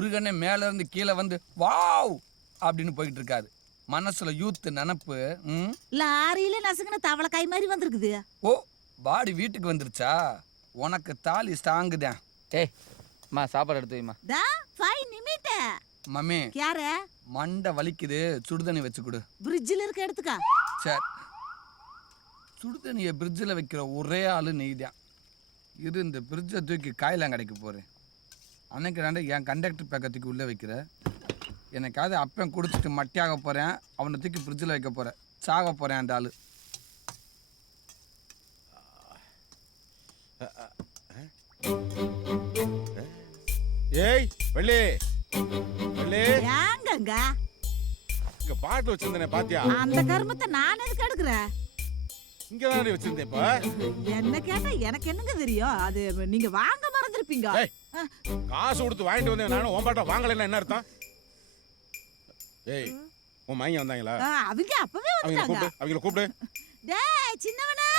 முருகனே மேல இருந்து கீழே வந்து வாவ் அப்படின்னு போயிட்டு இருக்காரு. மனசுல யூத் நினப்பு. லாரியில நசுங்கின தவளைக்காய் மாதிரி வந்திருக்குது. ஓ, பாடி வீட்டுக்கு வந்துருச்சா? உனக்கு தாலி ஸ்டாங்குதான். ஏய் அம்மா சாப்பாடு எடுத்து வைமா. தா 5 நிமிஷம். மம்மி யார? மண்டை வலிக்குது, சுடுதண்ணி வச்சு கொடு. பிரிட்ஜில் இருக்க எடுத்துக்கா. சரி, சுடுதண்ணியை பிரிட்ஜில் வைக்கிற ஒரே ஆளு நீதான். இது இந்த பிரிட்ஜை தூக்கி காயிலாங்கடைக்கு போகிறேன். அன்னைக்கு நான் என் கண்டக்டர் பக்கத்துக்கு உள்ளே வைக்கிற. எனக்காவது அப்பன் குடிச்சிட்டு மட்டியாக போகிறேன், அவனை தூக்கி ஃப்ரிட்ஜில் வைக்க போகிறேன். சாக போகிறேன் அந்த ஆள். ஏய் வெள்ளி வெள்ளி, ஏங்கங்க இங்க பாட்டில் வச்சிருந்தேனே பாத்தியா? அந்த கர்மத்தை நான் எதுக்கு எடுக்கிறேன்? இங்க தான் வச்சிருந்தேன். இப்ப என்ன கேட்டா எனக்கு என்னங்க தெரியும்? அது நீங்க வாங்க மறந்துருப்பீங்க. ஏய், காசு கொடுத்து வாங்கிட்டு வந்தேன் நானும். உன் பாட்டை வாங்கலைன்னா என்ன அர்த்தம்? ஏய், உன் மைங்க வந்தாங்களா? அவங்க அப்பவே வந்துட்டாங்க. அவங்கள கூப்பிடு. டேய் சின்னவனே,